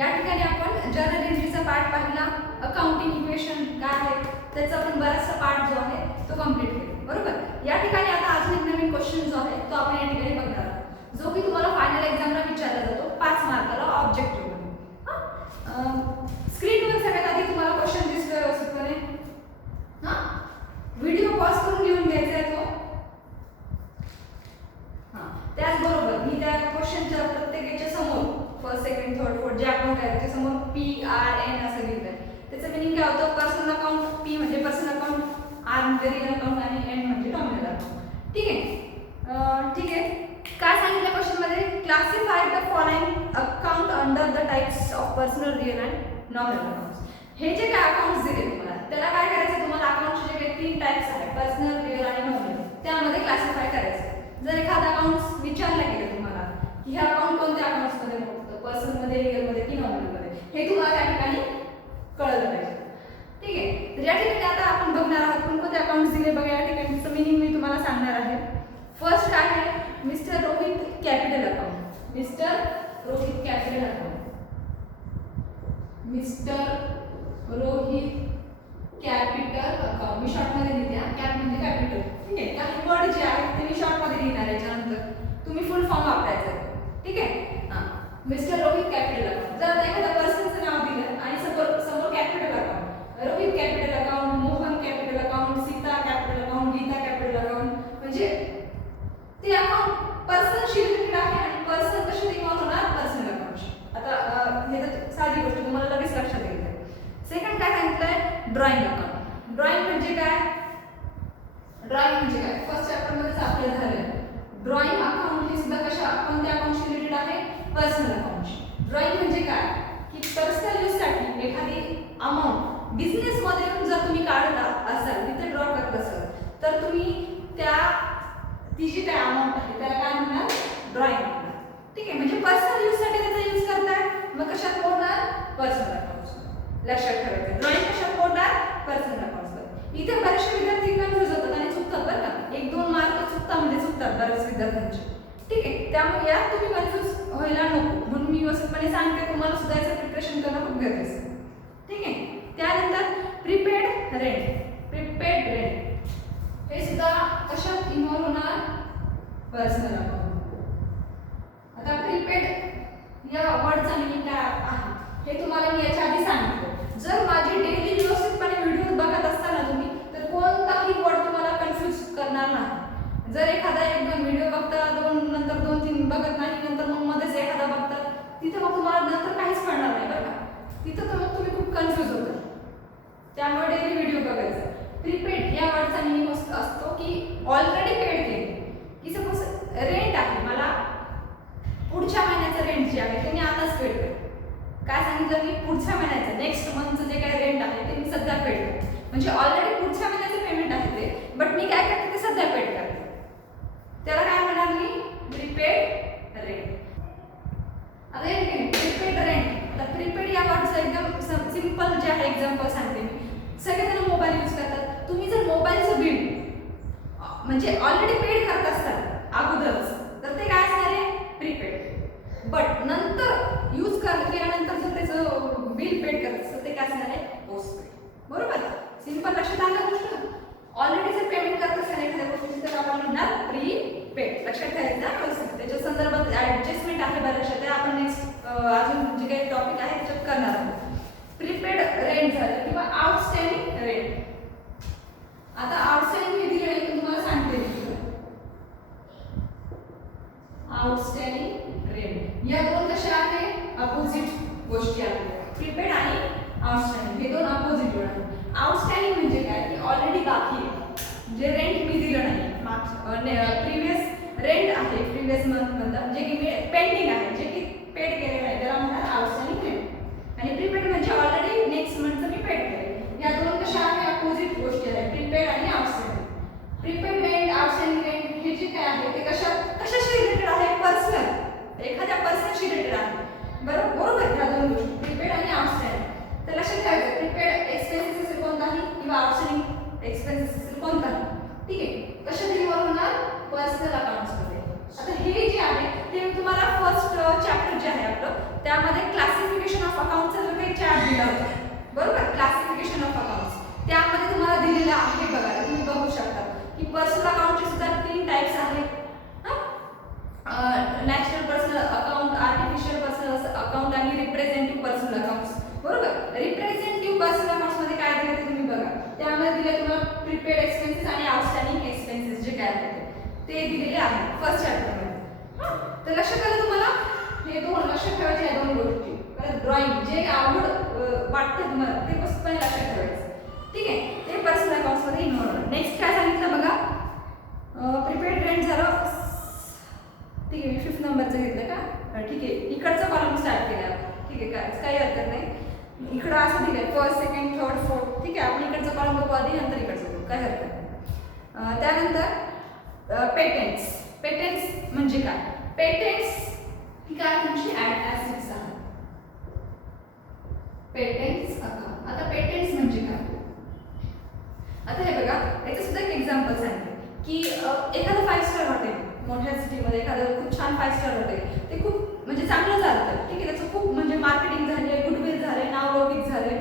या ठिकाणी आपण जर्नल एंट्रीचा पार्ट पाहिला, अकाउंटिंग इक्वेशन काय आहे त्याचा आपण बराचसा पार्ट जो आहे तो कंप्लीट केला, बरोबर. या ठिकाणी आता अजून एक नवीन क्वेश्चन जो आहे तो आपण या ठिकाणी बघणार आहोत, जो की तुम्हाला फायनल एक्झामला विचारला जातो 5 मार्काला ऑब्जेक्टिव्ह मध्ये. स्क्रीनवर सगळ्यात आधी तुम्हाला क्वेश्चन दिसतोय व्यवस्थितपणे. व्हिडिओ पॉज करून लिहून घ्यायचा आहे तो. त्याचबरोबर मी त्या क्वेश्चनच्या प्रत्येकाच्या समोर फर्स्ट सेकंड थर्ड फोर्थ जे आपण त्याच्या समोर PRN असं लिहिलंय. त्याचं मिनिंग काय होतं, पर्सनल अकाउंट. P म्हणजे पर्सनल अकाउंट, R म्हणजे रिअल अकाउंट आणि N म्हणजे नॉमिनल अकाउंट. ठीक आहे. ठीक आहे. काय सांगितलं क्वेश्चन मध्ये, classify the following account under the types of personal, real and nominal accounts. हे जे काय अकाउंट्स दिले तुम्हाला त्याला काय करायचं, तुम्हाला अकाउंटचे जे काही 3 टाइप्स आहेत पर्सनल, रिअल आणि नॉमिनल त्यामध्ये क्लासिफाय करायचं. जर एखादा अकाउंट विचारलं गेलं तुम्हाला की हे अकाउंट कोणत्या अकाउंट्स मध्ये मोडतं, पर्सनल मध्ये, रिअल मध्ये की नॉमिनल मध्ये, हे तुम्हाला त्या ठिकाणी कळलं पाहिजे. ठीक आहे. तर या ठिकाणी आता आपण बघणार आहोत कोणते अकाउंट्स दिले बघा. या ठिकाणी मीनिंग मी तुम्हाला सांगणार आहे. फर्स्ट काय आहे, mister Rohit capital account. Mister Rohit capital account. Mister Rohit capital account. मी शॉर्ट मध्ये लिहिते, कॅप म्हणजे कॅपिटल. ठीक आहे. काही वर्ड जे आहेत ते मी शॉर्ट मध्ये लिहिणार आहे, याच्यानंतर तुम्ही फुल फॉर्म वापरायचा आहे. ठीक आहे. Mister Rohit capital account. जर एखाद्या पर्सनचं नाव दिलं आणि समोर capital account, Rohit capital account, Mohan capital account, Sita capital account, Gita capital account, म्हणजे ते अकाउंट पर्सनशी रिलेटेड आहे आणि पर्सन कशी इन्व्हॉल्व होणार, पर्सनल अकाउंटशी. आता हे तर साधी गोष्ट तुम्हाला लगेच लक्षात येईल. सेकंड काय सांगितलंय, ड्रॉइंग अकाउंट. ड्रॉइंग म्हणजे काय, ड्रॉइंग म्हणजे काय, फर्स्ट चॅप्टर मध्येच आपल्याला झालं. ड्रॉइंग अकाउंट हे सुद्धा कोणत्या अकाउंटशी रिलेटेड आहे, पर्सनल अकाउंटशी. ड्रॉइंग म्हणजे काय की पर्सनल यूज साठी एखादी अमाऊंट बिझनेस मध्ये जर तुम्ही काढत असाल, तिथे ड्रॉ करत असाल, तर तुम्ही ती जी काय अमाऊंट आहे त्याला काय म्हणणार, ड्रॉइंग म्हणणार. ठीक आहे. म्हणजे पर्सनल यूज साठी त्याचा यूज करताय, मग कशात मोडणार, पर्सनल अकाउंट्स. लक्षात ठेवायचं, ड्रॉइंग कशात मोडणार, पर्सनल अकाउंट्स. इथे बरेचसे विद्यार्थी कन्फ्युज होतात आणि चुकतात बरं का. 1-2 मार्क चुकतात बरेच विद्यार्थ्यांचे. ठीक आहे. त्यामुळे यात तुम्ही कन्फ्युज व्हायला नको म्हणून मी व्यवस्थितपणे सांगते, तुम्हाला सुद्धा याचं प्रिपरेशन करणं खूप गरजेचं आहे. ठीक आहे. त्यानंतर प्रीपेड रेंट. प्रीपेड रेंट हे सुद्धा कशात इन्व्हॉल्व होणार, पर्सनल अकाउंट. आता प्रीपेड या वर्डचा मीनिंग काय आहे हे तुम्हाला मी याच्या आधी सांगितलं. जर माझी डेली व्यवस्थितपणे व्हिडिओ बघत असताना तुम्ही, तर कोणताही वर्ड तुम्हाला कन्फ्युज करणार नाही. जर एखादा 1-2 व्हिडिओ बघता, नंतर 2-3 बघत नाही, नंतर मग मध्येच एखादा बघता, तिथे मग तुम्हाला नंतर काहीच कळणार नाही बरं का. तिथं तर मग तुम्ही खूप कन्फ्युज होता. त्यामुळे डेली व्हिडिओ बघायचा. प्रीपेड या वर्डचा मीनिंग असतो की ऑलरेडी पेड केले, की सपोज रेंट आहे, मला पुढच्या महिन्याचं रेंट जे आहे ते मी आताच पेड करते. काय सांगितलं मी, पुढच्या महिन्याचं, नेक्स्ट मंथचं जे काही रेंट आहे ते मी सध्या पेड करते. म्हणजे ऑलरेडी पुढच्या महिन्याचं पेमेंट आहे ते, बट मी काय करते ते सध्या पेड करते. त्याला काय म्हणणार मी, प्रीपेड रेंट. आता प्रीपेड रेंट. आता प्रीपेड या वर्डचं एकदम सिंपल जे आहे एक्झाम्पल सांगते मी. सगळेजण मोबाईल यूज करतात. तुम्ही जर मोबाईलचं बिल म्हणजे ऑलरेडी पेड करत असतात अगोदरच, तर ते काय असणार आहे, प्रीपेड. बट नंतर यूज केल्यानंतर जर त्याचं बिल पेड करत असतं ते काय असणार आहे, पोस्टपेड. बरोबर. सिंपल लक्षात आलं गोष्ट. ऑलरेडी जर पेमेंट करत असेल एखाद्या गोष्टीची तर आपण म्हणणार प्रीपेड. लक्षात ठेवायचं. त्याच्या संदर्भात ऍडजस्टमेंट आहे बऱ्याचशा, त्या आपण नेक्स्ट अजून जे काही टॉपिक आहे त्याच्यात करणार आहोत. प्रीपेड रेंट झालं किंवा आउटस्टँडिंग रेंट. आता आउटस्टँडिंग हे दिलेलं आहे तुम्हाला सांगते. आउटस्टँडिंग रेंट या दोन कशा आहेत, अपोजिट गोष्टी आहेत. प्रीपेड आणि आउटस्टँडिंग हे दोन अपोजिट वर्ड आहेत. आउटस्टँडिंग म्हणजे काय की ऑलरेडी बाकी आहे, जे रेंट मी दिलं नाही, प्रिव्हियस रेंट आहे प्रिव्हियस मंथ मधलं, जे की पेंडिंग आहे, जे की पेड केलेलं आहे, त्याला म्हणतात आउटस्टँडिंग रेंट. आणि प्रीपेड म्हणजे ऑलरेडी नेक्स्ट मंथचं मी पेड केले. या दोन कशा आहेत, अपोजिट गोष्टी आहेत, प्रीपेड आणि outstanding. Prepaid rent, outstanding rent हे जे काय आहे ते कशाशी रिलेटेड आहे, पर्सनल, एखाद्या पर्सनशी रिलेटेड आहे. बरोबर. ह्या दोन गोष्टी प्रीपेड आणि आउटस्टँडिंग. तर लक्षात ठेवायचं, प्रीपेड एक्सपेन्सेस असेल कोणताही किंवा आउटस्टँडिंग एक्सपेन्सेस असेल कोणताही. ठीक आहे. कशात इन्व्हॉल्व होणार, पर्सनल अकाउंट्स मध्ये. आता हे जे आहे ते तुम्हाला फर्स्ट चॅप्टर जे आहे आपलं त्यामध्ये क्लासिफिकेशन ऑफ अकाउंटचा जो काही चॅप्टर दिला होता, बरोबर, क्लासिफिकेशन ऑफ अकाउंट्स, त्यामध्ये तुम्हाला दिलेलं आहे बघा, तुम्ही बघू शकता की पर्सनल अकाउंटचे सुद्धा 3 टाइप्स आहेत. Natural personal account, artificial personal account आणि रिप्रेझेंटेटिव्ह पर्सनल अकाउंट्स, बरोबर. रिप्रेझेंटेटिव्ह पर्सनल अकाउंट्स मध्ये काय दिले ते तुम्ही बघा, त्यामध्ये दिले तुम्हाला प्रीपेड एक्सपेन्सेस आणि आउटस्टँडिंग एक्सपेन्सेस जे काय होते ते दिलेले आहेत फर्स्ट चॅप्टर मध्ये. तर लक्षात आलं तुम्हाला, हे दोन लक्षात ठेवायचे या दोन गोष्टी. परत ड्रॉइंग जे आवड वाटतं तुम्हाला ते पण लक्षात ठेवायचं, ठीक आहे. ते पर्सनल अकाउंट्स मध्ये इन्व्हॉल्व. नेक्स्ट काय सांगितलं बघा, प्रीपेड रेंट झालं, ठीक आहे. मी 5th नंबरचं घेतलं का, ठीक आहे. इकडचा कॉलम स्टार्ट केला, ठीक आहे, काही हरकत नाही. इकडं असं दिलंय फर्स्ट, सेकंड, थर्ड, फोर्थ, ठीक आहे. आपण इकडचं कॉलम बघू आधी, नंतर इकडचं बघू, काय हरकत नाही. त्यानंतर पेटेंट्स. पेटेंट्स म्हणजे काय? पेटेंट्स ही काय तुमची ॲसेट्स आहेत. Patents account. आता पेटेंट्स म्हणजे काय? आता हे बघा, याचं सुद्धा एक एक्झाम्पल सांगते की एखादं 5 स्टार हॉटेल, मोठ्या सिटीमध्ये एखादं खूप छान 5 स्टार हॉटेल, ते खूप म्हणजे चांगलं चालतं, ठीक आहे. त्याचं खूप म्हणजे मार्केटिंग झाले, गुडविल झाले, नावलौकिक झाले.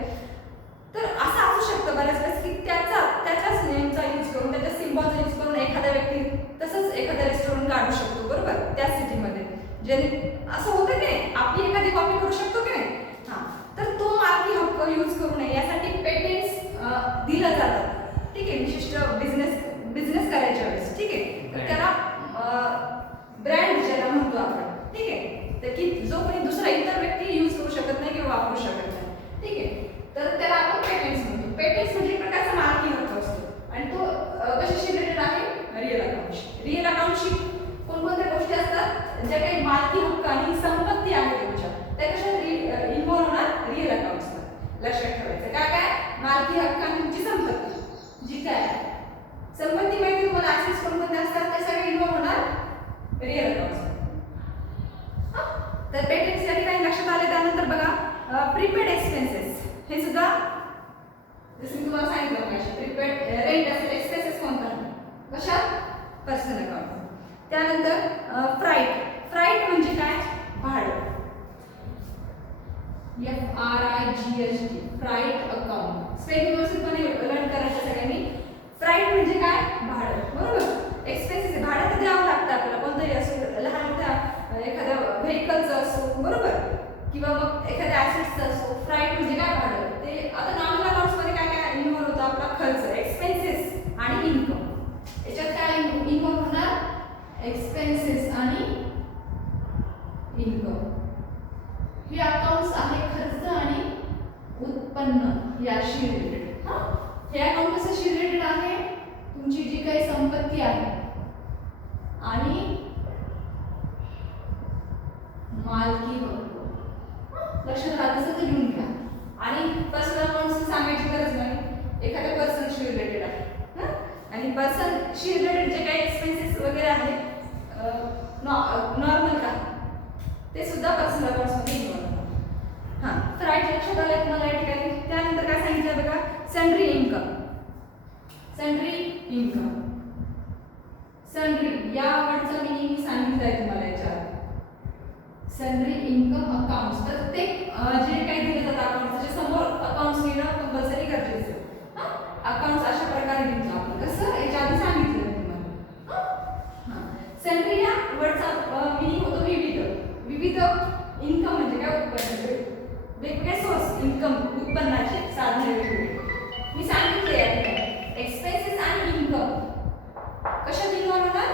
तर असं असू शकतं बऱ्याच वेळेस की त्याच्याच नेमचा यूज करून, त्याच्या सिम्बॉलचा यूज करून एखाद्या व्यक्ती तसंच एखादा रेस्टॉरंट काढू शकतो, बरोबर, त्या सिटीमध्ये. जे असं होतं की आपली एखादी कॉपी करू शकतो की नाही. हां, तर तो मालकी हक्क यूज करू नये यासाठी पेटेंट्स दिलं जातात, ठीक आहे. विशिष्ट बिझनेस करायच्या वेळेस, ठीक आहे. तर त्याला ब्रँड ज्याला म्हणतो आपण, ठीक आहे. तर की जो कोणी दुसरा इतर व्यक्ती यूज करू शकत नाही किंवा वापरू शकत नाही, ठीक आहे. तर त्याला आपण पेटेंट्स म्हणतो. पेटेंट्स म्हणजे एक प्रकारचा मालकी हक्क असतो आणि तो कशाशी रिलेटेड आहे? रिअल अकाउंटशी. रिअल अकाउंटशी कोणकोणत्या गोष्टी असतात, ज्या काही मालकी हक्क आणि संपत्ती आहे तुमच्या, त्या कशा इन्व्हॉल्व होणार? रिअल अकाउंट्समध्ये. लक्षात ठेवायचं काय काय? मालकी हक्क आणि तुमची संपत्ती जी काय संपत्ती माहिती तुम्हाला ऍसेट्स कोणकोणते असतात ते सगळे इन्व्हॉल्व होणार रिअल अकाउंट्स. तर पेटेंट्स या ठिकाणी लक्षात आले. त्यानंतर बघा प्रीपेड एक्सपेन्सेस, हे सुद्धा जसं मी तुम्हाला सांगितलं मगाशी, प्रीपेड रेंट असेल, एक्सपेन्सेस कोणता कशात? Personal account. त्यानंतर फ्राईट म्हणजे काय? भाडं. FRIGHT, freight account. स्पेलिंग व्यवस्थितपणे लर्न करायचं सगळ्यांनी. फ्राईट म्हणजे काय? भाडं, बरोबर. एक्सपेन्सेस भाडं तर द्यावं लागतं आपल्याला, कोणतंही असो, लहान मोठ्या एखाद्या व्हेकलचं असो, बरोबर, किंवा मग एखाद्या ॲसेट्सचं असो. फ्राईट म्हणजे काय? भाडं. ते आता नॉमिनल अकाउंट्समध्ये काय काय इन्व्हॉल्व होतं? आपला खर्च, एक्सपेन्सेस आणि इन्कम. याच्यात काय इन्व्हॉल्व होणार? एक्सपेन्सेस आणि इन्कम. हे अकाउंट्स आहे खर्च आणि उत्पन्न याशी रिलेटेड. हे अकाउंट कशाशी रिलेटेड आहे? तुमची जी काही संपत्ती आहे आणि मालकी हक्क. लक्षात राहत असेल तर लिहून घ्या. आणि पर्सनल अकाउंट्स सांगायची गरज नाही, एखाद्या पर्सनशी रिलेटेड आहे. आणि पर्सनशी रिलेटेड जे काही एक्सपेन्सेस वगैरे आहेत नॉर्मल का, ते सुद्धा पर्सनल अकाउंट्समध्ये इन्व्हॉल्व होतात. हां, तर राईट लक्षात आलं तुम्हाला या ठिकाणी. त्यानंतर काय सांगितलं बघा, sundry income. Sundry income, sundry या वर्डचा मीनिंग मी सांगितलं आहे तुम्हाला याच्यात. सन्ड्री इन्कम अकाउंट्स, प्रत्येक जे काही दिले जातात अकाउंट, त्याच्या समोर अकाउंट्स लिहिणं कंपल्सरी गरजेचं. अकाउंट्स अशा प्रकारे लिहितो आपण, कसं याच्या आधी सांगितलं तुम्हाला. सन्ड्री या वर्डचा मीनिंग होतो विविध. विविध इन्कम म्हणजे काय? उत्पन्न. वेगवेगळे सोर्स इन्कम, उत्पन्नाचे साधने वेगवेगळे. मी सांगितले या ठिकाणी एक्सपेन्सेस आणि इन्कम कशात इन्व्हॉल्व होणार?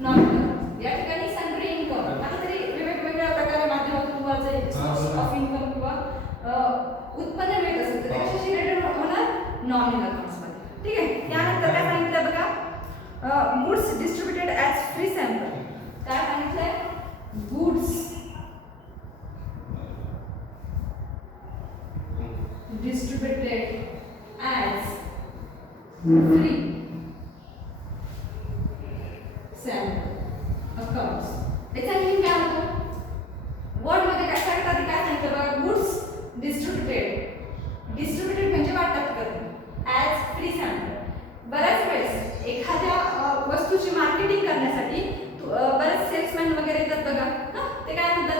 नॉमिनल. या ठिकाणी सन्ड्री इन्कम काहीतरी वेगवेगळ्या प्रकारे माध्यमातून तुम्हाला सोर्स ऑफ इन्कम किंवा उत्पन्न मिळत असेल तर कशाशी रिलेटेड होणार? नॉमिनल अकाउंट्समध्ये, ठीक आहे. त्यानंतर काय सांगितलं बघा, goods distributed as free sample. काय सांगितलंय? Goods distributed as free sample accounts. याचा मीनिंग काय होतं? वर्ड मध्ये काय सांगतात ते काय सांगितलं बघा, गुड्स डिस्ट्रीब्युटेड म्हणजे वाटप करणे, ॲज फ्री सॅम्पल. बऱ्याच वेळेस एखाद्या वस्तूची मार्केटिंग करण्यासाठी बरेच सेल्समॅन वगैरे येतात बघा, ते काय म्हणतात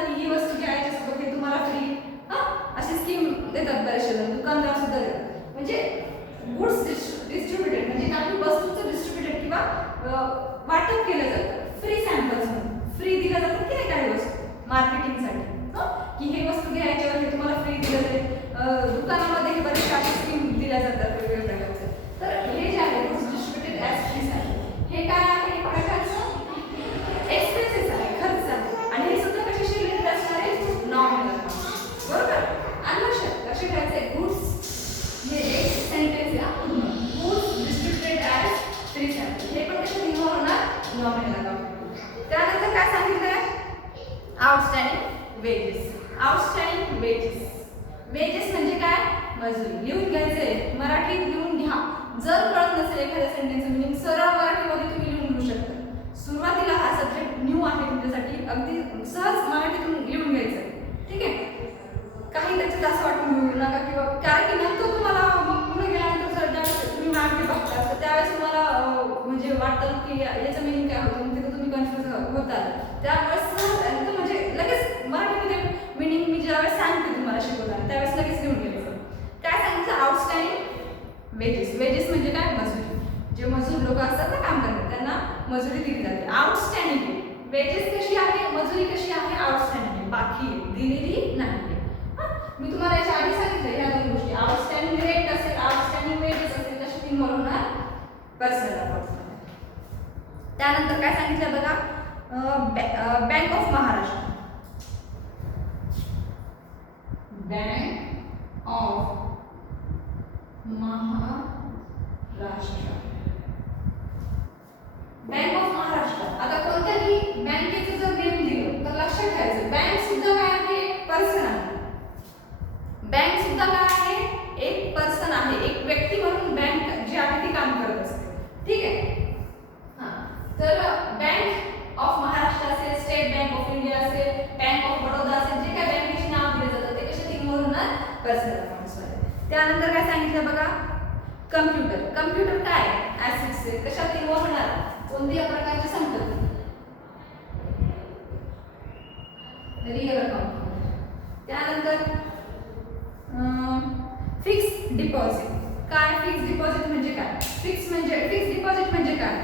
outstanding wedges. Outstanding wedges. Wedges म्हणजे काय? मजुरी. लिहून घ्यायचंय, मराठीत लिहून घ्या. जर कळत नसेल एखाद्या सेंटेन्सचं मीनिंग सरळ मराठीमध्ये तुम्ही लिहून घेऊ शकता. सुरुवातीला हा सब्जेक्ट न्यू आहे तुमच्यासाठी, अगदी सहज मराठीतून लिहून घ्यायचं. ठीक आहे. काही त्याच्यात असं वाटून घेऊ नका किंवा काय की नंतर तुम्हाला मग पुढे गेल्यानंतर जर ज्यावेळेस तुम्ही मराठी बघता तर त्यावेळेस तुम्हाला म्हणजे वाटतं की याचं मिनिंग काय होतं, तिथं तुम्ही कन्फ्युज होतात. त्यावेळेस म्हणजे लगेच मराठीमध्ये मिनिंग मी ज्यावेळेस सांगते तुम्हाला शिकवताना त्यावेळेस लगेच लिहून घ्यायचं. काय सांगितलं? Outstanding wedges. वेजेस म्हणजे काय? मजुरी. जे मजूर लोक असतात ना काम करतात त्यांना मजुरी दिली जाते. आउटस्टँडिंग वेजेस कशी आहे, मजुरी कशी आहे? आउटस्टँडिंग, बाकी दिलेली नाही. मी तुम्हाला याच्या आधी सांगितलं ह्या दोन गोष्टी. आउटस्टँडिंग रेट असेल, आउटस्टँडिंग वेजेस असेल, तशी तीन होणार पर्सनल अकाउंट्समध्ये. त्यानंतर काय सांगितलं बघा, bank of Maharashtra. Bank of Maharashtra. Bank of Maharashtra. आता कोणत्याही बँकेचं जर नेम दिलं तर लक्षात ठेवायचं बँक सुद्धा काय आहे? पर्सन आहे. बँक सुद्धा काय आहे? एक पर्सन आहे, एक व्यक्ती म्हणून बँक जी आहे ती काम करत असते. ठीक आहे. तर बँक ऑफ महाराष्ट्र असेल, स्टेट बँक ऑफ इंडिया असेल, बँक ऑफ बडोदा असेल, जे काय बँकेचे नाव दिले जातात ते कशा तीन होणार? पर्सनल अकाउंट्समध्ये. त्यानंतर काय सांगितलं बघा, कम्प्युटर. कम्प्युटर काय? ॲसेट्स आहे. कशा तीन होणार? कोणत्या प्रकारची संपत्ती? Real account. त्यानंतर फिक्स डिपॉझिट. काय? फिक्स डिपॉझिट म्हणजे काय? फिक्स डिपॉझिट म्हणजे काय?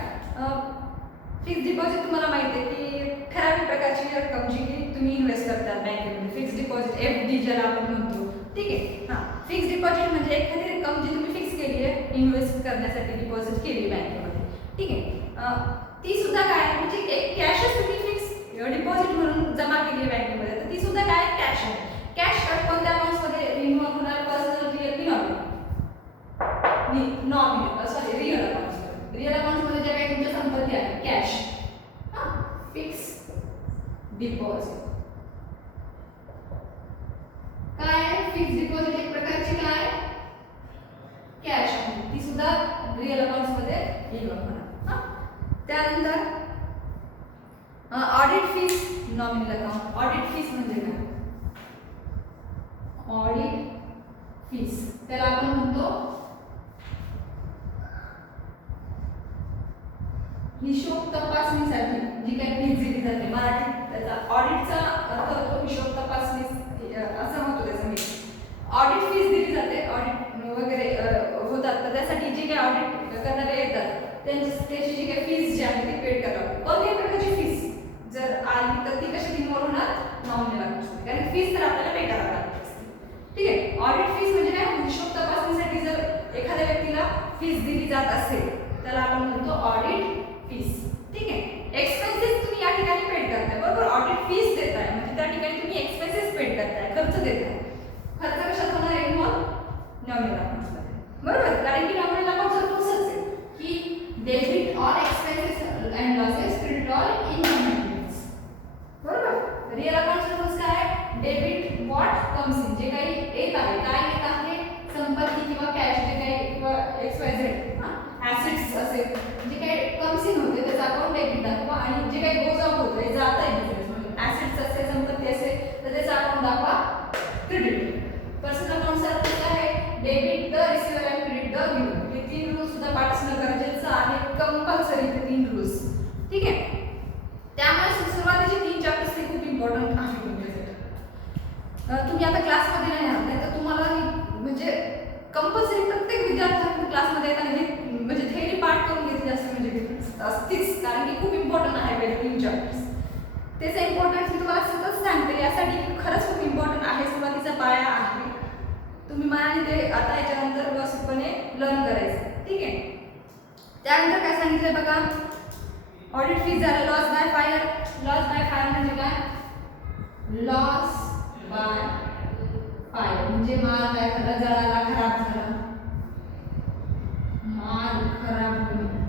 फिक्स डिपॉझिट तुम्हाला माहिती आहे की ठराविक प्रकारची रक्कम जी की तुम्ही इन्व्हेस्ट करता बँकेमध्ये. फिक्स डिपॉझिट, FD ज्याला आपण म्हणतो. ठीक आहे. फिक्स डिपॉझिट म्हणजे एखादी रक्कम जी तुम्ही फिक्स केली आहे इन्व्हेस्ट करण्यासाठी, डिपॉझिट केली बँकेमध्ये. ठीक आहे. ती सुद्धा काय म्हणजे एक कॅशच तुम्ही फिक्स डिपॉझिट म्हणून जमा केली आहे बँकेमध्ये, तर ती सुद्धा काय? कॅश आहे. कॅश कोणत्या अकाउंट्समध्ये इन्व्हॉल्व होणार? पर्सनल, रिअल की नॉमिनल. सॉरी, रिअल अकाउंट्समध्ये. रिअल अकाउंट्समध्ये ज्या काही तुमच्या संपत्ती आहे कॅश. फिक्स डिपॉझिट काय आहे? फिक्स डिपॉझिट एक प्रकारची काय? कॅश आहे. ती सुद्धा रिअल अकाउंट्समध्ये इन्व्हॉल्व होणार. त्यानंतर audit fees, nominal account. Audit fees म्हणजे काय? ऑडिट फीस त्याला आपण म्हणतो हिशोब तपासणीसाठी जी काही फीस दिली जाते. मराठीत त्याचा ऑडिटचा अर्थ होतो हिशोब तपासणी, असं होतो त्याचा मीनिंग. ऑडिट फीस दिली जाते. ऑडिट वगैरे होतात तर त्यासाठी जे काही ऑडिट करणारे येतात त्याची जी काही फीस जी आहे ती पेड करावी. कोणत्याही प्रकारची फीस जर आली तर ती कशी इन्व्हॉल्व होणार? नॉमिनल अकाउंट्समध्ये, कारण फीस तर आपल्याला पे करावी लागते. ठीक आहे. ऑडिट फीस म्हणजे काय? हिशोब तपासणीसाठी जर एखाद्या व्यक्तीला फीस दिली जात असेल त्याला आपण म्हणतो ऑडिट फीस. ठीक आहे. एक्सपेन्सेस तुम्ही या ठिकाणी पेड करताय, बरोबर. ऑडिट फीस देताय म्हणजे त्या ठिकाणी तुम्ही एक्सपेन्सेस पेड करताय, खर्च देताय. खर्च कशात होणार? इन्व्हॉल्व नॉमिनल अकाउंट्समध्ये, बरोबर. कारण की नॉमिनल अकाउंट्सचं रूल्सच आहे की debit all expenses and losses, credit all income and expense, बरोबर. रिअल अकाउंट्सचे रूल्स काय आहे? डेबिट व्हॉट कम्स इन, जे काही येत आहे, काय येत आहे? संपत्ती किंवा कॅश जे काही किंवा XYZ ॲसेट्स असेल जे काही कम्स इन होते त्याचं अकाउंट डेबिट दाखवा, आणि जे काही गोज आउट होतं जात आहे बिझनेसमध्ये, ॲसेट्स असेल, संपत्ती असेल तर त्याचं अकाउंट दाखवा क्रेडिट. पर्सनल अकाउंटचा अर्थ काय आहे? Debit the receiver and credit the giver. हे तीन रूल्स सुद्धा पाठ असणं गरजेचं आहे, कंपल्सरी ते तीन रूल्स. ठीक आहे. त्यामुळे सुरुवातीचे 3 चॅप्टर्स हे खूप इम्पॉर्टंट आहे तुमच्यासाठी. तुम्ही आता क्लासमध्ये नाही आहात, नाही तर तुम्हाला म्हणजे कंपल्सरी प्रत्येक विद्यार्थ्यांना क्लासमध्ये येताना हे म्हणजे थेअरी पार्ट करून घेतली असते म्हणजे असतीच, कारण की खूप इम्पॉर्टंट आहे पहिले 3 चॅप्टर्स. त्याचं इम्पॉर्टन्स मी तुम्हाला सतत सांगते, यासाठी खरंच खूप इम्पॉर्टंट आहे. सुरुवातीचा पाया आहे, तुम्ही मनाने ते आता याच्यानंतर व्यवस्थितपणे लर्न करायचं. ठीक आहे. त्यानंतर काय सांगितलं बघा, ऑडिट फीस झालं. Loss by fire. Loss by fire म्हणजे काय? लॉस बाय फायर म्हणजे माल काय झाला? जळाला, खराब झाला, माल खराब होणे,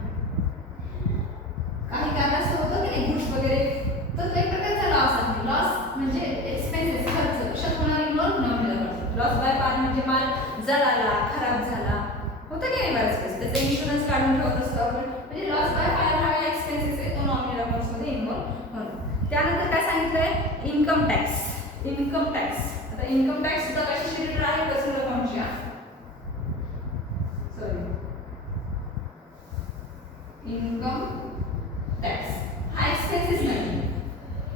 काही कारणास्तव होतं की नाही, घुस वगैरे, तर तो एक प्रकारचा लॉस आहे. लॉस जळाला, खराब झाला, होतं की नाही बऱ्याच वेळेस, त्याचा इन्शुरन्स काढून ठेवत असतो आपण, म्हणजे लॉस बाय फायर हा एक्सपेन्सेस आहे, तो नॉमिनल अकाउंट्समध्ये इन्व्हॉल्व होतो. त्यानंतर काय सांगितलंय, इन्कम टॅक्स. इन्कम टॅक्स, आता इन्कम टॅक्स सुद्धा कशाशी रिलेटेड आहे, पर्सनल अकाउंटच्या. सॉरी, इन्कम टॅक्स हा एक्सपेन्सेस नाही,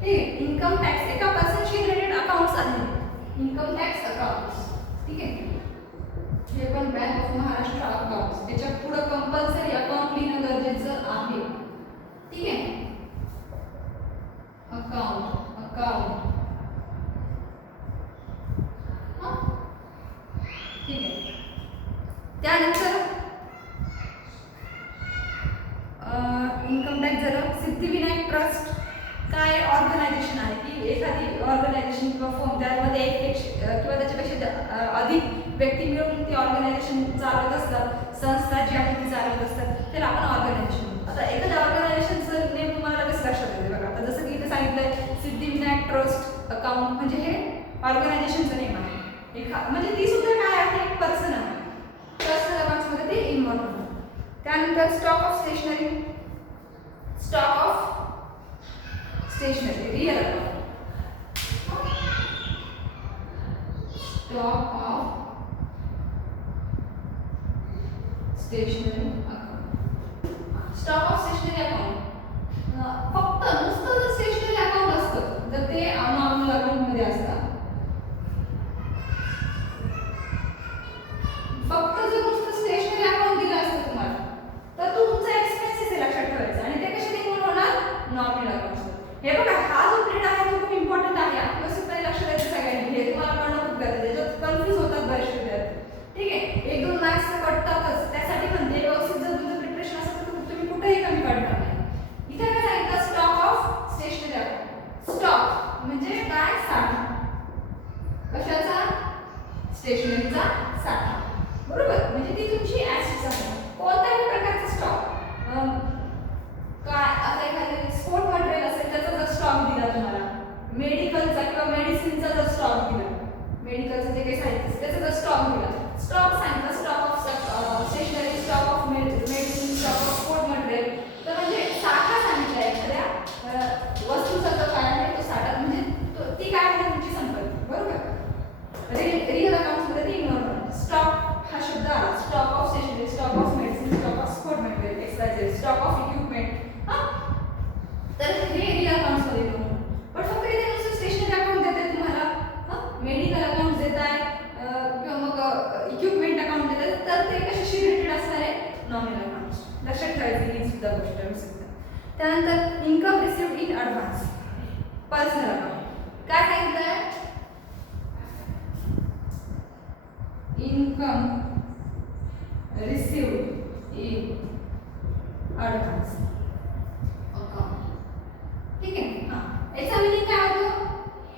ठीक आहे. इन्कम टॅक्स एका पर्सनशी रिलेटेड अकाउंट्स आहेत, इन्कम टॅक्स अकाउंट्स, ठीक आहे. हे पण बँक ऑफ महाराष्ट्र अकाउंट्स, त्याच्या पुढे कंपल्सरी अकाउंट लिहिणं गरजेचं आहे, ठीक आहे. अकाउंट, अकाउंट, ठीक आहे. त्यानंतर इन्कम टॅक्स झालं. सिद्धिविनायक ट्रस्ट काय ऑर्गनायझेशन आहे की एखादी ऑर्गनायझेशन किंवा फर्म, त्यामध्ये एक किंवा त्याच्यापेक्षा अधिक व्यक्ती मिळून ती ऑर्गनायझेशन चालवत असतात, संस्था जी आहे ती चालवत असतात, त्याला आपण ऑर्गनायझेशन म्हणतो. आता एखाद्या ऑर्गनायझेशनचं नेम तुम्हाला लगेच लक्षात येते बघा. आता जसं की इथे सांगितलंय सिद्धिविनायक ट्रस्ट अकाउंट, म्हणजे हे ऑर्गनायझेशनचं नेम आहे. म्हणजे ती सुद्धा काय आहे, एक पर्सन आहे, पर्सनल अकाउंट्समध्ये ते इन्व्हॉल्व होतं. त्यानंतर stock of stationery, stock of stationery real account, stock of stationery account. Stock of stationery account फक्त नुसतं जर स्टेशनरी अकाउंट असतं तर ते नॉर्मल अकाउंटमध्ये असतं. फक्त जर नुसतं स्टेशनरी अकाउंट दिलं असतं तुम्हाला तर तो तुमचा एक्सपेन्सेस आहे, लक्षात ठेवायचा. आणि ते कशात इन्व्हॉल्व होणार, नॉमिनल अकाउंट्स. हे बघा, हा जो पिरियड आहे तो खूप इम्पॉर्टंट आहे, व्यवस्थितपणे लक्ष द्यायचं सगळ्यांनी. हे तुम्हाला कळणं खूप गरजेचं आहे, त्याच्यात कन्फ्यूज होतात बरेचसे विद्यार्थी, ठीक आहे. 1-2 मार्क्स तर कटतातच, त्यासाठी म्हणते व्यवस्थित जर तुमचं प्रिपरेशन असेल तर तुम्ही कुठेही कमी काढणार नाही. इथे काय सांगितलं, stock of stationery account. Stock म्हणजे काय, साठा. कशाचा, स्टेशनरीचा साठा, बरोबर. म्हणजे ती तुमची ॲसेट्स आहे, कोणत्याही प्रकारचा स्टॉक. काय आता एखादे स्पोर्ट मटेरियल असेल त्याचा जर स्टॉक दिला तुम्हाला, मेडिकलचा किंवा मेडिसिनचा जर स्टॉक दिला, मेडिकलचं जे काही साहित्य त्याचा जर स्टॉक दिला, स्टॉक सांगितलं, stock of stationery, stock of medicine, stock of sport material. तर म्हणजे साठा सांगितला एखाद्या वस्तूचा जो काय आहे तो साठा, म्हणजे ती काय आहे, तुमची संपत्ती, बरोबर. रिअल अकाउंट्समध्ये ती इग्नोर करणार. स्टॉक हा शब्द आला, stock of stationery, stock of medicine, stock of sport material, XYZ, stock of equipment. तर हे रिअल अकाउंट्समध्ये येतो. पण फक्त इथे नुसतं स्टेशनरी अकाउंट देते तुम्हाला, मेडिकल अकाउंट देत आहे किंवा मग इक्विपमेंट अकाउंट देत आहे, तर ते कशाशी रिलेटेड असणार आहे, नॉमिनल अकाउंट्स. लक्षात ठेवायची ही सुद्धा गोष्ट आहे. त्यानंतर income received in advance, personal account. काय सांगितलंय, income received in advance account, ठीक आहे. हां, याचा मिनिंग काय होतो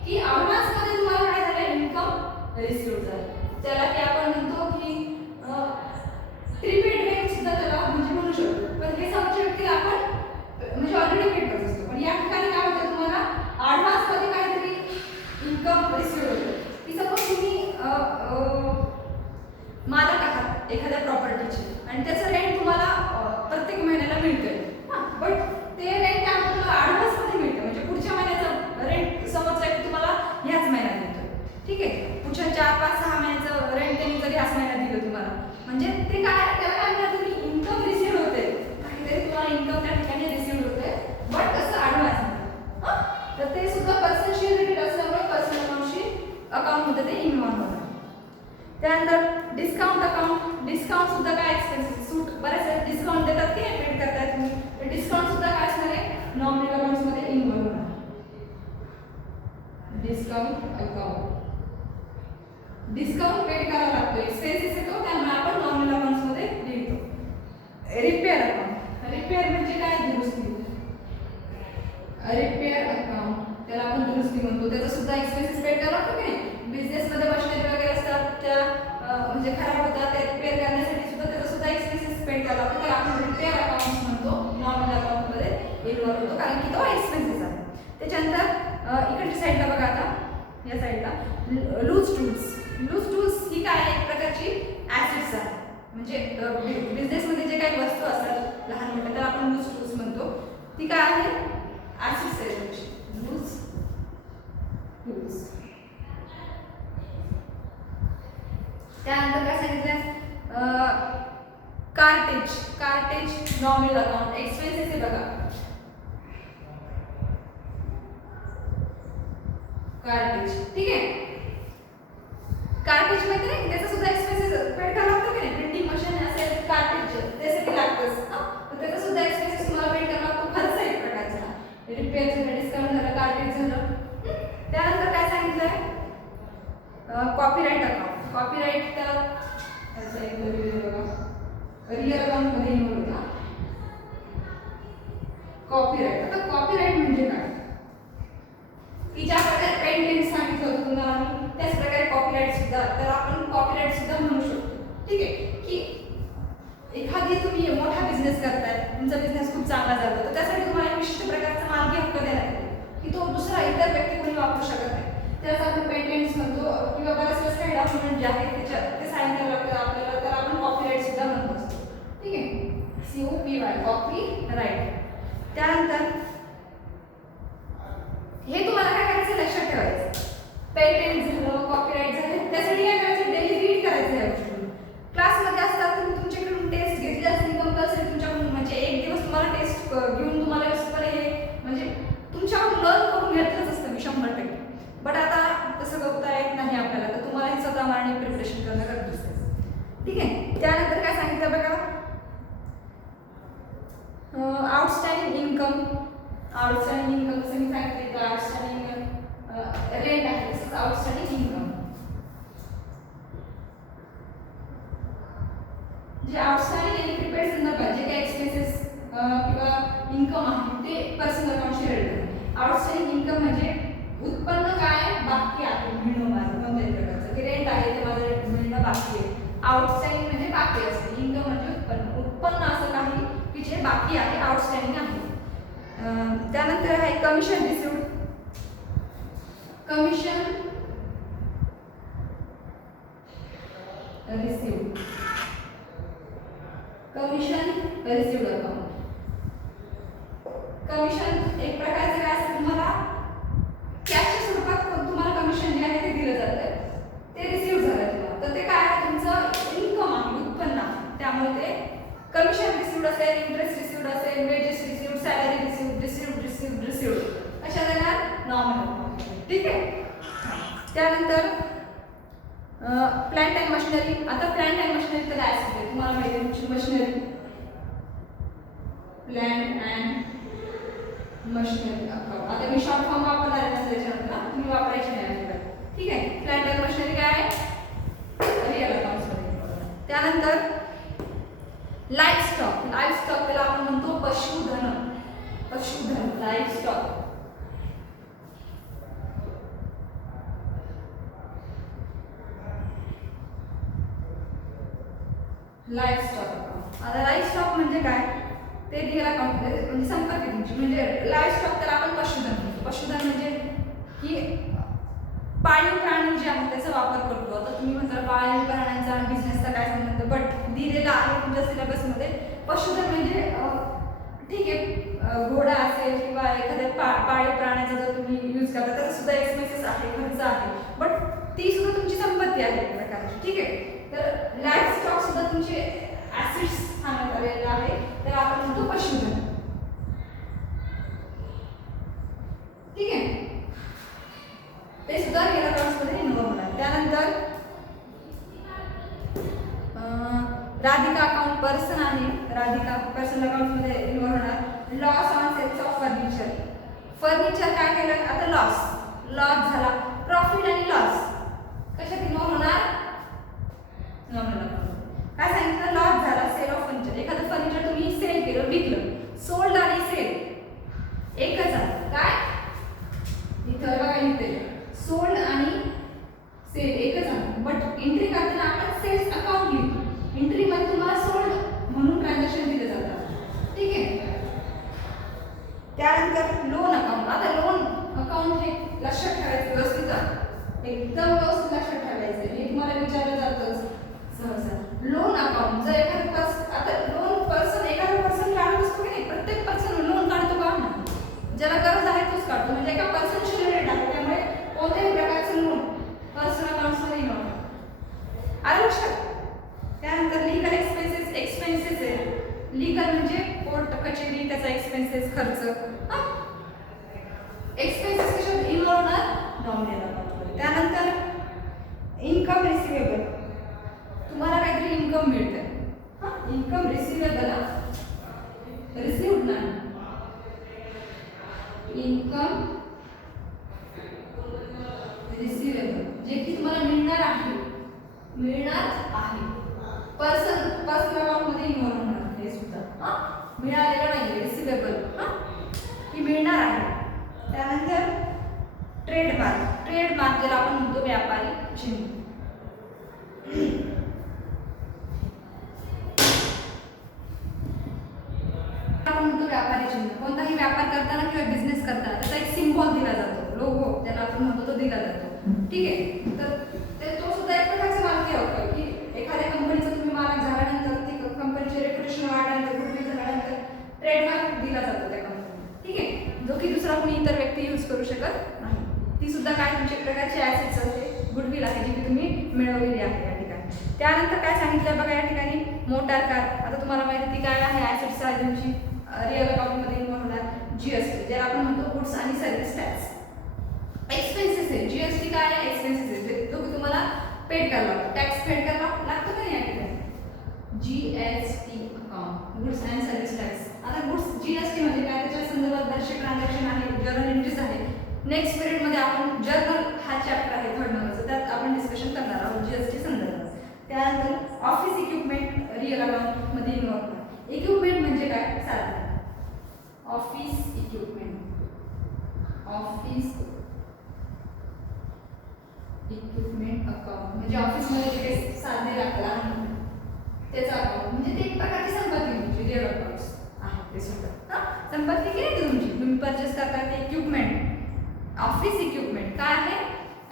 की ॲडव्हान्समध्ये तुम्हाला काय झालं, इन्कम रिसिव्ड झालं. त्याला की आपण म्हणतो की प्रीपेड रेंट सुद्धा त्याला म्हणजे म्हणू शकतो. पण हे समोरच्या व्यक्तीला आपण म्हणजे ऑलरेडी पेड करत असतो, पण या ठिकाणी काय होतं, तुम्हाला ॲडव्हान्समध्ये काहीतरी इन्कम रिसिव्ड होतं. की सपोज तुम्ही मालक आहात एखाद्या प्रॉपर्टीचे आणि त्याचं रेंट तुम्हाला प्रत्येक महिन्याला मिळतंय, हां, बट ते रेंट काय तुम्हाला ॲडव्हान्समध्ये मिळतं, म्हणजे पुढच्या महिन्याचं रेंट समजलं की तुम्हाला ह्याच महिन्यात मिळतं, ठीक आहे. पुढच्या 4-5-6 महिन्याचं रेंट त्यांनी जरी ह्याच महिन्यात दिलं तुम्हाला, म्हणजे ते काय, त्याला काय म्हणतात तुम्ही, इन्कम रिसिव्ड होते, काहीतरी तुम्हाला इन्कम त्या ठिकाणी रिसिव्ड होते, बट कसं ॲडव्हान्स. तर ते सुद्धा पर्सनशी रिलेटेड असल्यामुळे पर्सनल अकाउंटशी अकाउंटमध्ये ते इन्व्हॉल्व होणार. त्यानंतर डिस्काउंट अकाउंट. डिस्काउंट सुद्धा काय, एक्सपेन्सेस, सूट, बऱ्याच डिस्काउंट देतात की पेड करतायत तुम्ही, तर डिस्काउंट सुद्धा काय असणार आहे, नॉमिनल अकाउंट्समध्ये इन्व्हॉल्व होणार. डिस्काउंट अकाउंट, डिस्काउंट पेड करावा लागतो, एक्सपेन्सेस येतो, त्यामुळे आपण नॉमिनल अकाउंट्समध्ये लिहितो. Repair account. रिपेअर म्हणजे काय, दुरुस्ती. रिपेअर अकाउंट त्याला आपण दुरुस्ती म्हणतो, त्याचा सुद्धा एक्सपेन्सेस पेड करावा लागतो की नाही. बिझनेसमध्ये मशिनरी वगैरे असतात, त्या म्हणजे खराब होतात, ते रिपेअर करण्यासाठी सुद्धा त्याचा सुद्धा एक्सपेन्सेस पेड करावा लागतो, तर आपण रिपेअर अकाउंट म्हणतो, नॉमिनल अकाउंटमध्ये इन्व्हॉल्व होतो, कारण की तो एक्सपेन्सेस आहे. त्याच्यानंतर इकडच्या साईडला बघा, आता या साईडला लूज टूल्स. लूज टूल्स ही काय आहे, एक प्रकारची ॲसिड्स आहे. म्हणजे बिझनेसमध्ये जे काही वस्तू असतात लहान मोठ्या त्याला आपण लूज टूल्स म्हणतो. ती काय आहे, ॲसिड्स आहे तुमची लूज टूल्स. त्यानंतर काय सांगितलं, कार्टेज नॉमिनल अकाउंट एक्सपेन्सेस आहे बघा. कार्टेज ठीक आहे. कार्टेज माहिती नाही त्याचा सुद्धा एक्सपेन्सेस पेड करावा लागतो की नाही. प्रिंटिंग मशीन असेल कार्टेज त्यासाठी लागतंच, तर त्याचा सुद्धा एक्सपेन्सेस तुम्हाला पेड करावा लागतो. खर्च आहे एक प्रकारचा. रिपेअर झालं, डिस्काउंट झालं, कार्टेज झालं. त्यानंतर काय सांगितलंय, कॉपीराइट अकाउंट. कॉपीराइट त्याला रिअल अकाउंट मध्ये इन्व्हॉल्व होता कॉपीराइट. आता कॉपीराइट म्हणजे काय, की ज्या प्रकारे पेटेंट सांगितलं होतं तुम्हाला मी, त्याच प्रकारे कॉपीराइट सुद्धा, तर आपण कॉपीराइट सुद्धा म्हणू शकतो. ठीक आहे, की एखादी तुम्ही मोठा बिझनेस करताय, तुमचा बिझनेस खूप चांगला चालतो, तर त्यासाठी तुम्हाला एक विशिष्ट प्रकारचा मालकी हक्क देण्यात येतो, की तो दुसरा इतर व्यक्ती कोणी वापरू शकत नाही. त्याच आपण पेटेंट्स म्हणतो, किंवा बरेच वेळेस काही डॉक्युमेंट जे आहेत ते साईन करावं लागतं आपल्याला, तर आपण कॉपीराइट सुद्धा म्हणतो. ठीक आहे, COPY कॉपीराइट. त्यानंतर हे तुम्हाला काय करायचं लक्षात ठेवायचं, पेटेंट झालं, कॉपीराइट झालं, त्यासाठी काय करायचं, डेली रीड करायचं या गोष्टी. क्लासमध्ये असतात तुम्ही तुमच्याकडून टेस्ट घेतली असते कंपल्सरी तुमच्याकडून, म्हणजे एक दिवस तुम्हाला टेस्ट घेऊन तुम्हाला व्यवस्थितपणे हे म्हणजे तुमच्याकडून लर्न करून घेतलंच असतं मी 100%. बट आता तसं करता येत नाही आपल्याला, तर तुम्हाला हे स्वतः मांडणी प्रिपरेशन करणं गरजेचं आहे. ठीक आहे. त्यानंतर काय सांगितलं बघा, आउटस्टँडिंग इन्कम. आउटस्टँडिंग इन्कम जसं मी सांगितलं, तर आउटस्टँडिंग रेंट आहे, तसंच आउटस्टँडिंग इन्कम. जे आउटस्टँडिंग आणि प्रिपेड संदर्भात जे काही एक्सपेन्सेस किंवा इन्कम आहे ते पर्सनल अकाउंटशी रिलेटेड. आउटस्टँडिंग इन्कम म्हणजे उत्पन्न काय बाकी आहे मिळणं माझं कोणत्याही प्रकारचं, की रेंट आहे ते माझं मिळणं बाकी आहे. आउटस्टँडिंग म्हणजे बाकी असते, इन्कम म्हणजे उत्पन्न असं काही की जे बाकी आहे, आउटस्टँडिंग आहे. त्यानंतर आहे commission received. Commission received account. Commission एक प्रकारचं काय असतं, तुम्हाला कॅशच्या स्वरूपात तुम्हाला कमिशन जे आहे ते दिलं जातं, ते रिसिव्ह झालं तुम्हाला, तर ते काय आहे, तुमचं इन्कम आहे, उत्पन्न आहे. त्यामुळे ते कमिशन रिसिव्ड असेल, इंटरेस्ट रिसिव्ड असेल, वेजेस रिसिव्ड, सॅलरी रिसिव्ड अशा देणार नॉमिनल. ठीक आहे. त्यानंतर प्लांट अँड मशिनरी. आता प्लांट अँड मशिनरी तर काय असते तुम्हाला माहिती आहे, तुमची machinery plant and machinery account. आता मी शॉर्ट फॉर्म वापरणार आहे त्याच्यानंतर तुम्ही वापरायची नाही अजिबात. ठीक आहे. प्लांट अँड मशिनरी काय आहे, रिअल अकाउंट्समध्ये. त्यानंतर लाईफ स्टॉक. लाईफ स्टॉक त्याला आपण म्हणतो पशुधन. Life stock. Life stock. आता लाईफ स्टॉक म्हणजे काय, ते रिअल अकाउंट म्हणजे संपत्ती तुमची, म्हणजे लाईफ स्टॉक त्याला आपण पशुधन म्हणतो. पशुधन म्हणजे की पाळीव प्राणी जे आहेत त्याचा वापर करतो. आता तुम्ही म्हणता पाळीव प्राण्यांचा बिझनेसचा काय संबंध, बट दिलेला आहे तुमच्या सिलेबसमध्ये. पशुधन म्हणजे ठीक आहे, घोडा असेल किंवा एखाद्या पाळीव प्राण्याचा जर तुम्ही यूज करता त्याचा सुद्धा एक्सपेन्सेस आहे, खर्च आहे, बट ती सुद्धा तुमची संपत्ती आहे एक प्रकारची. ठीक आहे. तर लाईफ स्टॉक सुद्धा तुमचे ॲसिड्स सांगण्यात आलेलं आहे, तर आपण म्हणतो पशुधन. ठीक आहे. ते सुद्धा रिअल अकाउंट्समध्ये इन्व्हॉल्व होणार. त्यानंतर राधिका अकाउंट पर्सन आहे, राधिका पर्सनल अकाउंटमध्ये इन्व्हॉल्व होणार. Loss on sales of furniture. Furniture काय केलं, आता लॉस झाला, प्रॉफिट आणि लॉस कशात इन्व्हॉल्व होणार, नॉमिनल अकाउंट. काय सांगितलं, लॉस झाला सेल ऑफ फर्निचर. एखादं फर्निचर तुम्ही सेल केलं, विकलं, सोल्ड आणि सेल एकच आहे. काय इथं बघा लिहिते सोल्ड आणि सेल एकच आहे, बट एंट्री करताना आपण सेल्स अकाउंट लिहितो. एंट्री मध्ये तुम्हाला सोल्ड म्हणून ट्रान्झॅक्शन दिले जातात. ठीक आहे. त्यानंतर लोन अकाउंट. आता लोन अकाउंट हे लक्षात ठेवायचं व्यवस्थित. एकदम व्यवस्थित लक्षात ठेवायचं. हे तुम्हाला विचारलं जातंच सहसा. लोन अकाउंट, जर एखादा पर्सन, आता लोन पर्सन, एखादा पर्सन काढत असतो की नाही, प्रत्येक पर्सन लोन काढतो का ना, ज्याला गरज आहे तोच काढतो, म्हणजे एका पर्सनशी रिलेटेड आहे. त्यामुळे कोणत्याही प्रकारचं लोन पर्सनल अकाउंट्समध्ये इन्व्हॉल्व आहे. आलं लक्षात? त्यानंतर लीगल एक्सपेन्सेस आहे. लीगल म्हणजे कोर्ट कचेरी, त्याचा एक्सपेन्सेस, खर्च. एक्सपेन्सेस कशात इन्व्हॉल्व होणार? नॉमिनल अकाउंटमध्ये. त्यानंतर इन्कम रिसिवेबल, तुम्हाला काहीतरी इन्कम मिळते. इन्कम रिसिवेबल, रिसिव्ड नाही, इन्कम रिसिवेबल, जे की तुम्हाला मिळणार आहे, पर्सनल अकाउंटमध्ये इन्व्हॉल्व होणार हे सुद्धा. मिळालेलं नाही, रिसिवेबल की मिळणार आहे. त्यानंतर ट्रेडमार्क ज्याला आपण म्हणतो व्यापारी चिन्ह. आपण म्हणतो व्यापारी चिन्ह, कोणताही व्यापार करताना किंवा बिझनेस करताना त्याचा एक सिम्बॉल दिला जातो, लोगो ज्याला आपण म्हणतो तो दिला जातो. ठीक आहे, तर तो सुद्धा एक प्रकारची मालकी आहे की एखाद्या कंपनीचा तुम्ही मालक झाल्यानंतर, ती कंपनीचे रेप्युटेशन वाढल्यानंतर, गुडविल झाल्यानंतर ट्रेडमार्क दिला जातो त्या कंपनीला. ठीक आहे, जो की दुसरा कोणी इतर व्यक्ती यूज करू शकत नाही. ती सुद्धा काय तुमची एक प्रकारची ॲसेट्स असते, गुडविल आहे जी की तुम्ही मिळवलेली आहे या ठिकाणी. त्यानंतर काय सांगितलं बघा या ठिकाणी, मोटार कार. आता तुम्हाला माहिती ती काय आहे, ॲसेट्स आहे तुमची रिअल अकाउंटमध्ये इन्व्हॉल्व होणार. जीएसटी ज्याला आपण म्हणतो गुड्स आणि सर्व्हिस टॅक्स. एक्सपेन्सेस आहे, जीएसटी काय आहे, एक्सपेन्सेस आहे, जो की तुम्हाला पेड करावा लागतो, टॅक्स पेड करावा लागतो का नाही या ठिकाणी. GST account, goods and service tax. आता गुड्स, जीएसटी म्हणजे काय, त्याच्या संदर्भात बरेचसे ट्रान्झॅक्शन आहे, जर्नल एंट्रीज आहे. नेक्स्ट पिरियडमध्ये आपण जर्नल हा चॅप्टर आहे 3rd नंबरचा, त्यात आपण डिस्कशन करणार आहोत जीएसटी संदर्भात. त्यानंतर ऑफिस इक्विपमेंट रिअल अकाउंटमध्ये इन्व्हॉल्व होणार. इक्विपमेंट म्हणजे काय, साधन. ऑफिस इक्विपमेंट, अकाउंट म्हणजे ऑफिसमध्ये जे काही साधने लागतात त्याचा अकाउंट, म्हणजे ते एक प्रकारची संपत्ती तुमची, रिअल अकाउंट्स आहे ते सुद्धा. संपत्ती किती तुम्ही परचेस करता ते इक्विपमेंट. ऑफिस इक्विपमेंट काय आहे,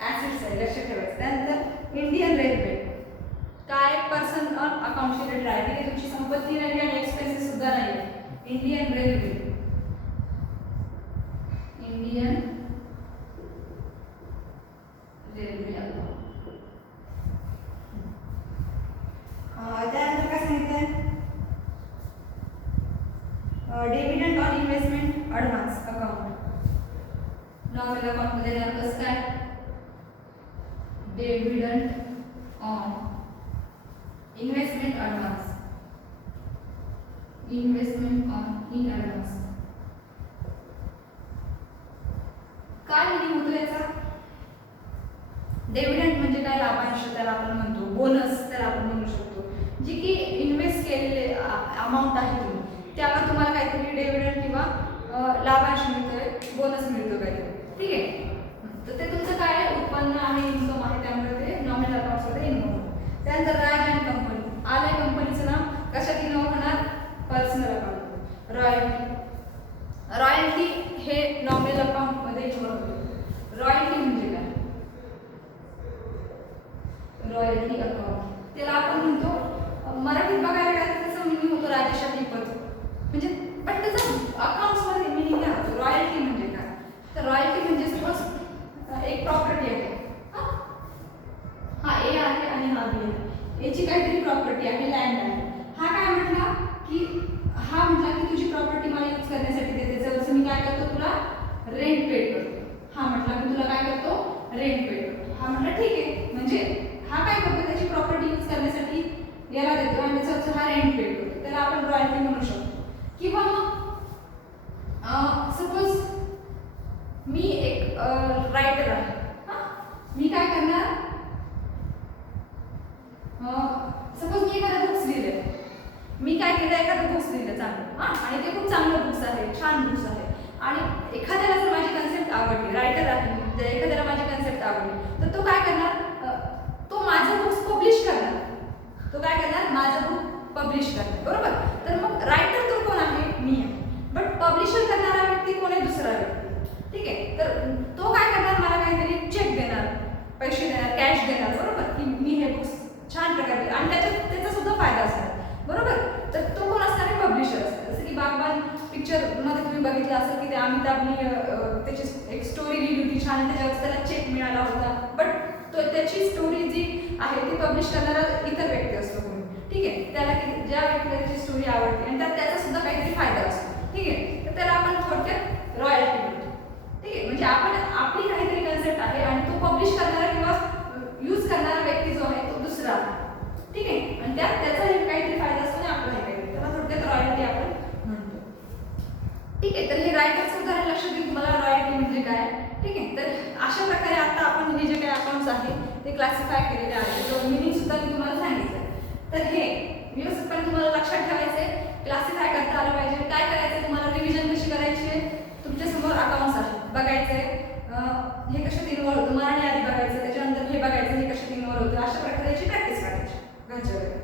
ॲसेट्स आहे, लक्षात ठेवायचं. त्यानंतर इंडियन रेल्वे काय, पर्सनल अकाउंटशी रिलेटेड आहे, की तुमची संपत्ती नाही आणि एक्सपेन्सेस सुद्धा नाही. Indian railway, account. त्यानंतर काय सांगितलंय, dividend on investment advance account. Nominal अकाउंटमध्ये येणार कसं काय, dividend on investment advance, investment on in advance. काय मिनिंग होतो याचा, डिव्हिडंड म्हणजे काय, लाभांश त्याला आपण म्हणतो, बोनस त्याला आपण म्हणू शकतो. जी की इन्व्हेस्ट केलेले अमाऊंट आहे तुम्ही, त्यावर तुम्हाला काहीतरी डिव्हिडंड किंवा लाभांश मिळतोय, बोनस मिळतो काहीतरी. ठीक आहे, तर ते तुमचं काय आहे, उत्पन्न आहे, इन्कम आहे, त्यामुळे ते नॉमिनल अकाउंट्समध्ये इन्व्हॉल्व होतं. त्यानंतर राज अँड कंपनी आलंय, कंपनीचं नाव कशात इन्व्हॉल्व होणार, पर्सनल अकाउंट. रॉयल्टी हे नॉमिनल अकाउंटमध्ये इन्व्हॉल्व होतं. रॉयल्टी म्हणजे काय, रॉयल्टी अकाउंट त्याला आपण म्हणतो, मराठीत बघायला गेलं त्याचं मिनिंग होतो राजेशाही पद, म्हणजे पण त्याचा अकाउंट्समध्ये मिनिंग काय होतो. रॉयल्टी म्हणजे काय, तर रॉयल्टी म्हणजे सपोज एक प्रॉपर्टी आहे, हा ए आहे आणि हा बी आहे, याची काहीतरी प्रॉपर्टी आहे, लँड आहे. हा काय म्हटला की, हा म्हटला की तुझी प्रॉपर्टी मला यूज करण्यासाठी देते, जसं मी काय करतो, तुला रेंट पेड करतो. हा म्हटला मी तुला काय करतो, रेंट पेड करतो. हा म्हटला ठीक आहे, म्हणजे हा काय करतो, त्याची प्रॉपर्टी यूज करण्यासाठी याला देतो आणि त्याचा हा रेंट पेड करतो, त्याला आपण रॉयल्टी म्हणू शकतो. किंवा मग सपोज मी एक रायटर आहे, मी काय करणार, सपोज मी एखादा बुक्स लिहिलं, मी काय केलं, एखादं बुक्स लिहिलं चांगलं, आणि ते खूप चांगलं बुक्स आहे, छान बुक्स आहे, आणि एखाद्याला जर माझी कन्सेप्ट आवडली, रायटर आहे, एखाद्याला माझी कन्सेप्ट आवडली, तर तो काय करणार, तो माझं बुक्स पब्लिश करणार. तो काय करणार, माझं बुक पब्लिश करणार, बरोबर. तर मग रायटर तो कोण आहे, मी आहे, बट पब्लिशर करणारा व्यक्ती कोण आहे, दुसरा व्यक्ती. ठीक आहे, तर तो काय करणार, मला काहीतरी चेक देणार त्याच्यावर त्याला चेक मिळाला होता, बट तो त्याची स्टोरी जी आहे ती पब्लिश करणारा इतर व्यक्ती असतो कोणी, ठीक आहे. त्याला ज्या व्यक्तीला त्याची स्टोरी आवडते आणि त्यात त्याचा सुद्धा काहीतरी फायदा असतो, ठीक आहे. तर त्याला आपण थोडक्यात रॉयल्टी म्हणतो, ठीक आहे. म्हणजे आपण आपली काहीतरी कन्सेप्ट आहे आणि तो पब्लिश करणारा किंवा यूज करणारा व्यक्ती जो आहे तो दुसरा आहे, ठीक आहे. आणि त्यात त्याचाही काहीतरी फायदा असतो आणि आपलाही काहीतरी, त्याला थोडक्यात रॉयल्टी आपण म्हणतो, ठीक आहे. तर हे रायटरचं उदाहरण लक्षात घेऊन तुम्हाला रॉयल्टी म्हणजे काय, ठीक आहे. तर अशा प्रकारे आता आपण हे जे काही अकाउंट्स आहे ते क्लासिफाय केलेले आहे, जो मिनिंग सुद्धा मी तुम्हाला सांगितलं. तर हे व्यवस्थितपणे तुम्हाला लक्षात ठेवायचे, क्लासिफाय करता आलं पाहिजे. काय करायचं तुम्हाला, रिव्हिजन कशी करायची आहे, तुमच्या समोर अकाउंट्स आहे बघायचे, हे कशात इन्व्हॉल्व होतं, मराठी आधी बघायचं, त्याच्यानंतर हे बघायचं हे कशात इन्व्हॉल्व होतं, अशा प्रकारे याची प्रॅक्टिस करायची घरच्या वेळेला.